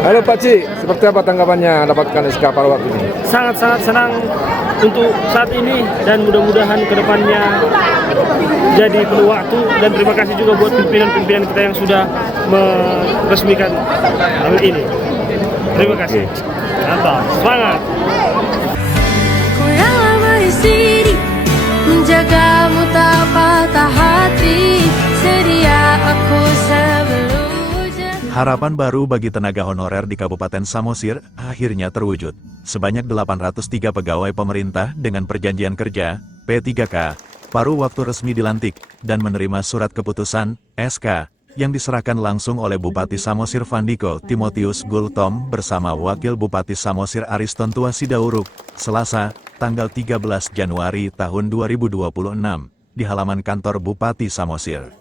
Halo Pak Ci, seperti apa tanggapannya dapatkan SK Paru Waktu ini? Sangat-sangat senang untuk saat ini dan mudah-mudahan kedepannya jadi penuh waktu, dan terima kasih juga buat pimpinan-pimpinan kita yang sudah meresmikan hal ini. Terima kasih. Mantap, semangat. Ku yang lama di sini menjagamu tak patah hati, sedia aku sebelum hujan. Harapan baru bagi tenaga honorer di Kabupaten Samosir akhirnya terwujud. Sebanyak 803 pegawai pemerintah dengan perjanjian kerja, P3K, paruh waktu resmi dilantik, dan menerima surat keputusan, SK, yang diserahkan langsung oleh Bupati Samosir Vandiko Timotius Gultom bersama Wakil Bupati Samosir Aristontua Sidauruk, Selasa, tanggal 13 Januari tahun 2026, di halaman kantor Bupati Samosir.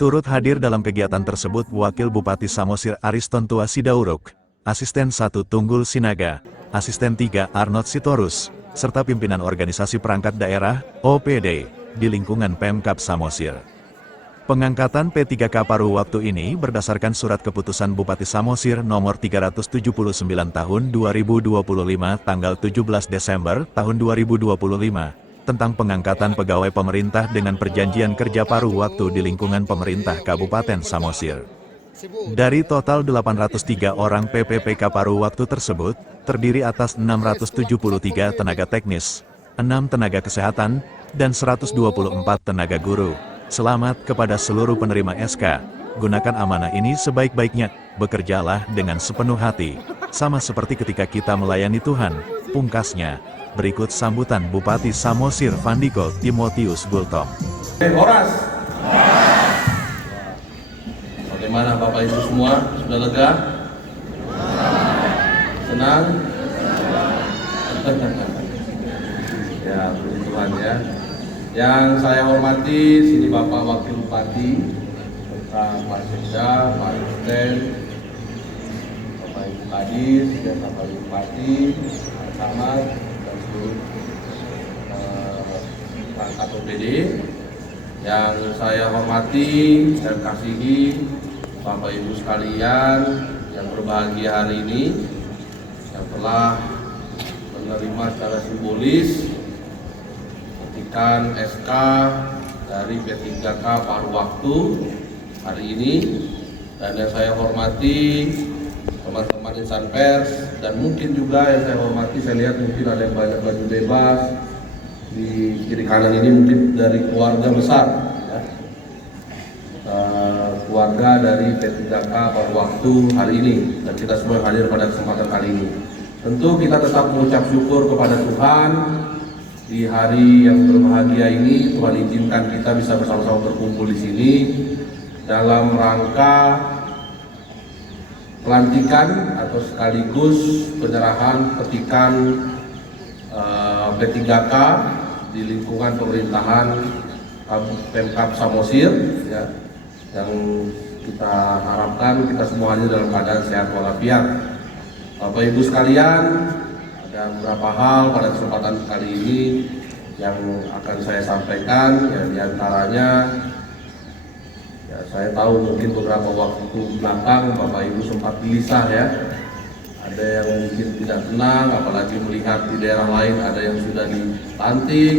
Turut hadir dalam kegiatan tersebut Wakil Bupati Samosir Aristontua Sidauruk, Asisten 1 Tunggul Sinaga, Asisten 3 Arnold Sitorus, serta pimpinan organisasi perangkat daerah, OPD, di lingkungan Pemkab Samosir. Pengangkatan P3K paruh waktu ini berdasarkan surat keputusan Bupati Samosir nomor 379 tahun 2025 tanggal 17 Desember tahun 2025, tentang pengangkatan pegawai pemerintah dengan perjanjian kerja paruh waktu di lingkungan pemerintah Kabupaten Samosir. Dari total 803 orang PPPK paruh waktu tersebut, terdiri atas 673 tenaga teknis, 6 tenaga kesehatan, dan 124 tenaga guru. Selamat kepada seluruh penerima SK, gunakan amanah ini sebaik-baiknya, bekerjalah dengan sepenuh hati, sama seperti ketika kita melayani Tuhan, pungkasnya. Berikut sambutan Bupati Samosir Vandiko Timotius Gultom. Horas. Bagaimana Bapak Ibu semua, sudah lega? Senang? Ya, puji Tuhan ya. Yang saya hormati, sini Bapak Wakil Bupati, serta Pak Sekda, Pak Asisten, Bapak Ibu Kadis, dan Bapak Ibu Bupati, Pak Camat, dan seluruh perangkat OPD. Yang saya hormati dan kasihi Bapak Ibu sekalian yang berbahagia hari ini, yang telah menerima secara simbolis SK dari P3K paruh waktu hari ini. Dan yang saya hormati teman-teman insan pers, dan mungkin juga yang saya hormati, saya lihat mungkin ada yang banyak baju bebas di kiri kanan ini, mungkin dari keluarga besar ya. Keluarga dari P3K paruh waktu hari ini, dan kita semua hadir pada kesempatan kali ini. Tentu kita tetap mengucap syukur kepada Tuhan. Di hari yang berbahagia ini, Tuhan izinkan kita bisa bersama-sama berkumpul di sini dalam rangka pelantikan atau sekaligus penyerahan petikan P3K di lingkungan pemerintahan Pemkab Samosir ya, yang kita harapkan kita semua hadir dalam keadaan sehat walafiat. Bapak Ibu sekalian, ada beberapa hal pada kesempatan kali ini yang akan saya sampaikan, ya, diantaranya ya, saya tahu mungkin beberapa waktu belakang Bapak Ibu sempat gelisah ya, ada yang mungkin tidak tenang, apalagi melihat di daerah lain ada yang sudah dilantik,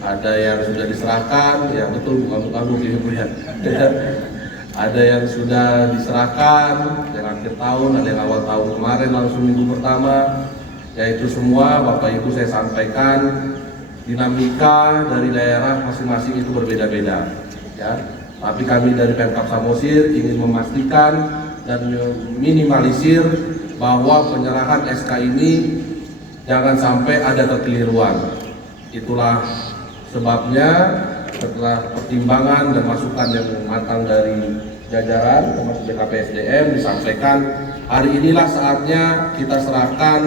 ada yang sudah diserahkan, ya betul, bukan ini Bu ya. Ada yang sudah diserahkan yang akhir tahun, ada yang awal tahun kemarin langsung minggu pertama. Yaitu semua Bapak Ibu saya sampaikan, dinamika dari daerah masing-masing itu berbeda-beda ya. Tapi kami dari Pemkab Samosir ingin memastikan dan minimalisir bahwa penyerahan SK ini jangan sampai ada kekeliruan. Itulah sebabnya setelah pertimbangan dan masukan yang matang dari jajaran termasuk BKPSDM disampaikan, hari inilah saatnya kita serahkan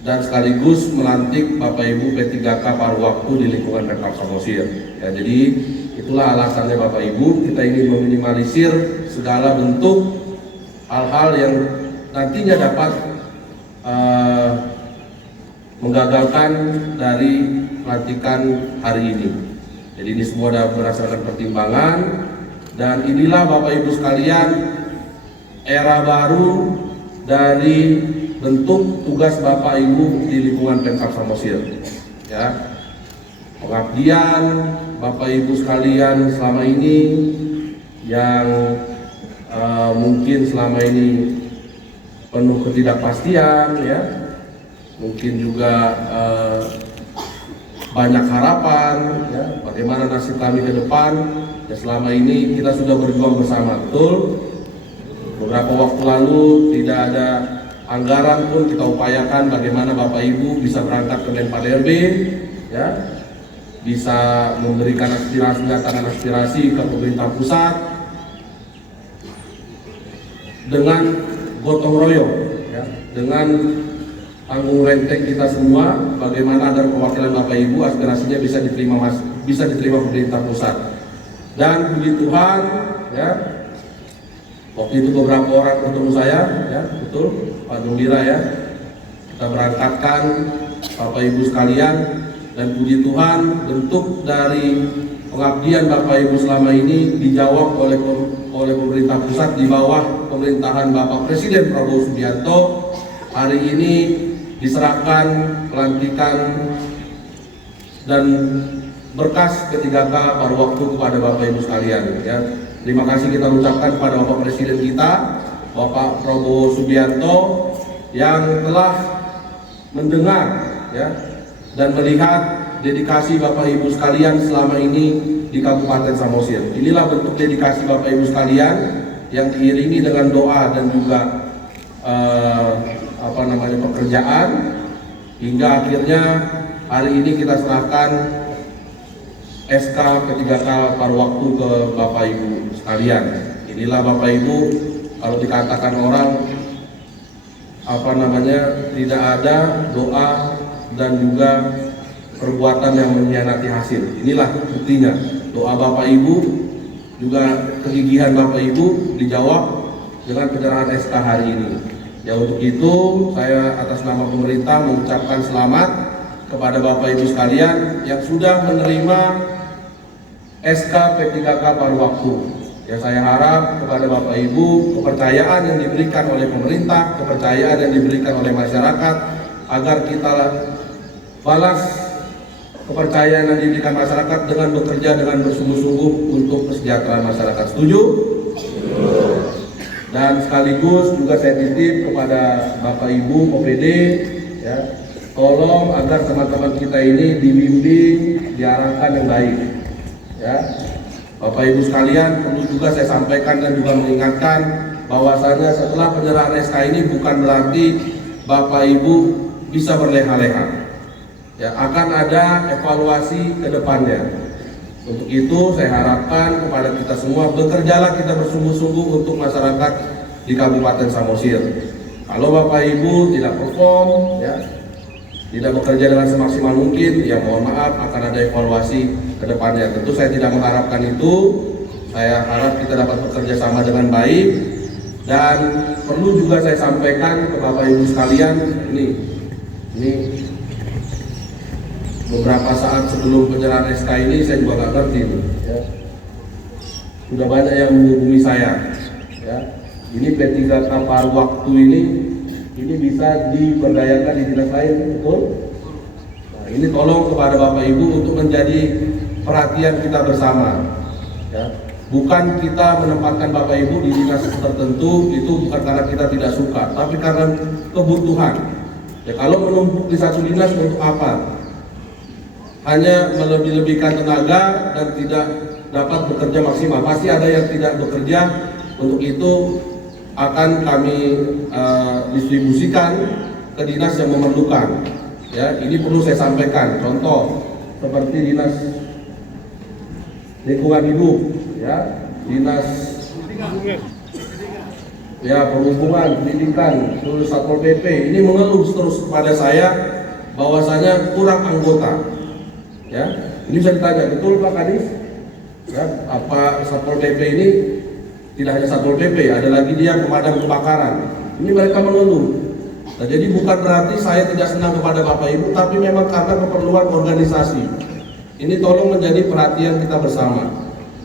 dan sekaligus melantik Bapak Ibu P3K paruh waktu di lingkungan Pemkab Samosir. Ya, jadi itulah alasannya Bapak Ibu, kita ingin meminimalisir segala bentuk hal-hal yang nantinya dapat menggagalkan dari pelantikan hari ini. Jadi ini semua berdasarkan pertimbangan, dan inilah Bapak Ibu sekalian era baru dari bentuk tugas Bapak Ibu di lingkungan Pemkab Samosir. Ya, pengabdian Bapak Ibu sekalian selama ini yang mungkin selama ini penuh ketidakpastian, ya, mungkin juga banyak harapan, ya, bagaimana nasib kami ke depan. Ya, selama ini kita sudah berjuang bersama, betul. Beberapa waktu lalu tidak ada anggaran pun kita upayakan bagaimana Bapak Ibu bisa berangkat ke Menpad RB, ya, bisa memberikan aspirasi, datangkan aspirasi ke pemerintah pusat dengan gotong royong, ya, dengan tanggung renteng kita semua, bagaimana agar perwakilan Bapak Ibu aspirasinya bisa diterima pemerintah pusat. Dan puji Tuhan, ya, waktu itu beberapa orang bertemu saya, ya, betul, Pak Gembira, ya, kita berangkatkan Bapak Ibu sekalian, dan puji Tuhan bentuk dari pengabdian Bapak Ibu selama ini dijawab oleh pemerintah pusat di bawah pemerintahan Bapak Presiden Prabowo Subianto. Hari ini diserahkan pelantikan dan berkas ke-3K pada waktu kepada Bapak Ibu sekalian, ya. Terima kasih kita ucapkan kepada Bapak Presiden kita, Bapak Prabowo Subianto, yang telah mendengar, ya, dan melihat dedikasi Bapak Ibu sekalian selama ini di Kabupaten Samosir. Inilah bentuk dedikasi Bapak Ibu sekalian yang diiringi dengan doa dan juga pekerjaan, hingga akhirnya hari ini kita serahkan SK ke-3K paruh waktu ke Bapak Ibu sekalian. Inilah Bapak Ibu, kalau dikatakan orang tidak ada doa dan juga perbuatan yang mengkhianati hasil. Inilah buktinya. Doa Bapak Ibu, juga kegigihan Bapak Ibu dijawab dengan penyerahan SK hari ini. Ya, untuk itu saya atas nama pemerintah mengucapkan selamat kepada Bapak Ibu sekalian yang sudah menerima SK P3K paruh waktu. Ya, saya harap kepada Bapak Ibu, kepercayaan yang diberikan oleh pemerintah, kepercayaan yang diberikan oleh masyarakat, agar kita balas kepercayaan yang diberikan masyarakat dengan bekerja dengan bersungguh-sungguh untuk kesejahteraan masyarakat. Setuju? Dan sekaligus juga saya titip kepada Bapak Ibu OPD, ya, tolong agar teman-teman kita ini dibimbing, diarahkan yang baik, ya. Bapak Ibu sekalian, perlu juga saya sampaikan dan juga mengingatkan bahwasanya setelah penyerahan SK ini bukan berarti Bapak Ibu bisa berleha-leha. Ya, akan ada evaluasi ke depannya. Untuk itu saya harapkan kepada kita semua, bekerjalah kita bersungguh-sungguh untuk masyarakat di Kabupaten Samosir. Kalau Bapak Ibu tidak perform, ya, tidak bekerja dengan semaksimal mungkin, ya mohon maaf, akan ada evaluasi ke depannya. Tentu saya tidak mengharapkan itu. Saya harap kita dapat bekerja sama dengan baik. Dan perlu juga saya sampaikan ke Bapak Ibu sekalian, ini beberapa saat sebelum penyerahan SK ini saya juga nggak ngerti, ya. Sudah banyak yang menghubungi saya, ya. Ini P3K paruh waktu ini bisa diberdayakan di dinas lain, betul? Nah, ini tolong kepada Bapak Ibu untuk menjadi perhatian kita bersama, ya. Bukan kita menempatkan Bapak Ibu di dinas tertentu itu bukan karena kita tidak suka, tapi karena kebutuhan. Ya, kalau menumpuk di satu dinas untuk apa? Hanya melebih-lebihkan tenaga dan tidak dapat bekerja maksimal. Pasti ada yang tidak bekerja. Untuk itu akan kami distribusikan ke dinas yang memerlukan. Ya, ini perlu saya sampaikan. Contoh seperti dinas lingkungan hidup, ya, dinas perhubungan, pendidikan, terus Satpol PP. Ini mengeluh terus kepada saya bahwasanya kurang anggota. Ya, ini bisa ditanya, betul Pak Kadis? Ya, apa Satpol PP ini tidak hanya Satpol PP, ada lagi dia pemadam kebakaran. Ini mereka mengeluh. Nah, jadi bukan berarti saya tidak senang kepada Bapak Ibu, tapi memang karena keperluan organisasi. Ini tolong menjadi perhatian kita bersama.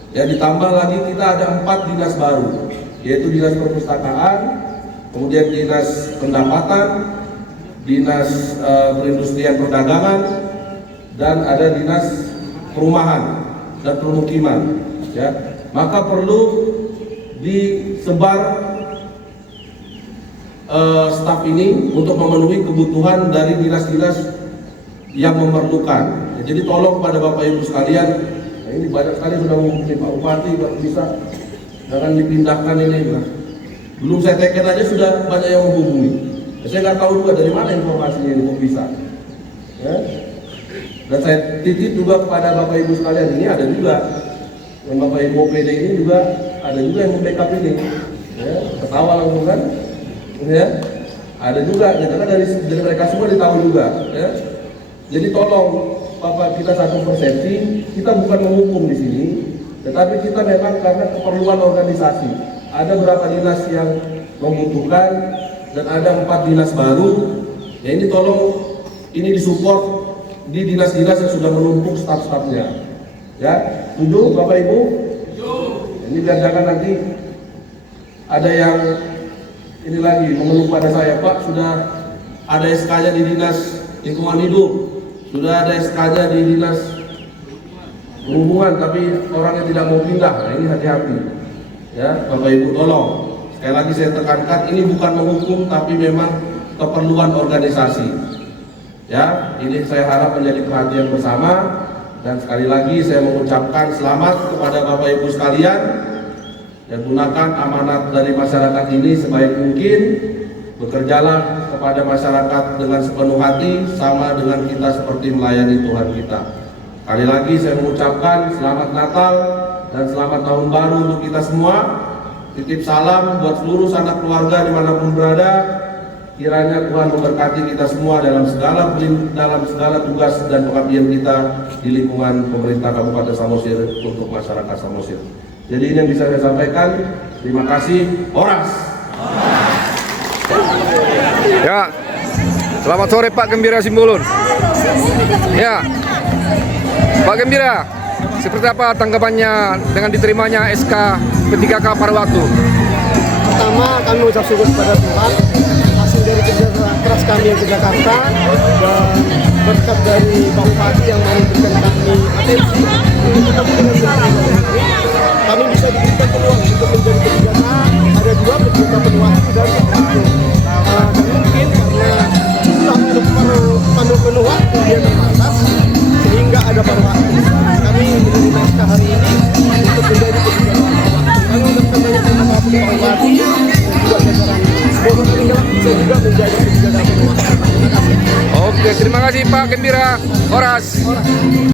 Ya, ditambah lagi kita ada 4 dinas baru. yaitu Dinas Perpustakaan, kemudian Dinas Pendapatan, Dinas Perindustrian Perdagangan, dan ada Dinas Perumahan dan Permukiman. Ya, maka perlu disebar staf ini untuk memenuhi kebutuhan dari dinas-dinas yang memerlukan. Ya, jadi tolong pada Bapak Ibu sekalian, nah ini banyak sekali sudah menghubungi Pak Bupati, kalau bisa jangan dipindahkan ini. Nah, belum saya teken aja sudah banyak yang menghubungi. Ya, saya nggak tahu juga dari mana informasinya ini kok bisa. Ya. Dan saya titip juga kepada Bapak Ibu sekalian, ini ada juga yang Bapak Ibu OPD ini juga ada juga yang membackup ini. Ya, ketawa langsung kan? Ya, ada juga, karena dari mereka semua ditahu juga. Ya. Jadi tolong Bapak, kita satu persepsi, kita bukan menghukum di sini, tetapi kita memang karena keperluan organisasi. Ada beberapa dinas yang membutuhkan dan ada 4 dinas baru. Ya, ini tolong ini disupport di dinas-dinas yang sudah menumpuk staf-stafnya. Ya, setuju Bapak Ibu? Ini biar jangan nanti ada yang ini lagi mengeluh pada saya, Pak, sudah ada SK-nya di Dinas Lingkungan Hidup, sudah ada SK-nya di Dinas Perhubungan, tapi orangnya tidak mau pindah. Nah, ini hati-hati. Ya, Bapak Ibu tolong. Sekali lagi saya tekankan, ini bukan menghukum, tapi memang keperluan organisasi. Ya, ini saya harap menjadi perhatian bersama. Dan sekali lagi saya mengucapkan selamat kepada Bapak Ibu sekalian. Dan gunakan amanat dari masyarakat ini sebaik mungkin, bekerjalah kepada masyarakat dengan sepenuh hati, sama dengan kita seperti melayani Tuhan kita. Sekali lagi saya mengucapkan selamat Natal dan selamat Tahun Baru untuk kita semua. Titip salam buat seluruh sanak keluarga dimanapun berada. Kiranya Tuhan memberkati kita semua dalam segala tugas dan pengabdian kita di lingkungan pemerintah Kabupaten Samosir untuk masyarakat Samosir. Jadi ini yang bisa saya sampaikan. Terima kasih. Horas. Ya, selamat sore Pak Gembira Simbulun. Ya, Pak Gembira, seperti apa tanggapannya dengan diterimanya SK P3K Paruwaktu? Pertama, kami mengucap syukur kepada Tuhan hasil dari kerja keras kami yang ke Jakarta dan berkat dari Pak Bupati yang memberikan kami atensi untuk ketemu dengan kami bisa diberikan peluang untuk menjadi kebijakan. Ada 2 kebijakan Paruwaktu dan Paruwaktu. Dan mungkin karena jumlah penuh waktu dia terbatas sehingga ada Paruwaktu. Kami menerima SK hari ini untuk menjadi kebijakan Paruwaktu. Kami mengucapkan banyak terima kasih Pak Bupati dan juga jajaran. Semoga peninggalan bisa juga menjadi kebijakan Paruwaktu. Terima kasih. Oke, terima kasih Pak Gembira. Horas.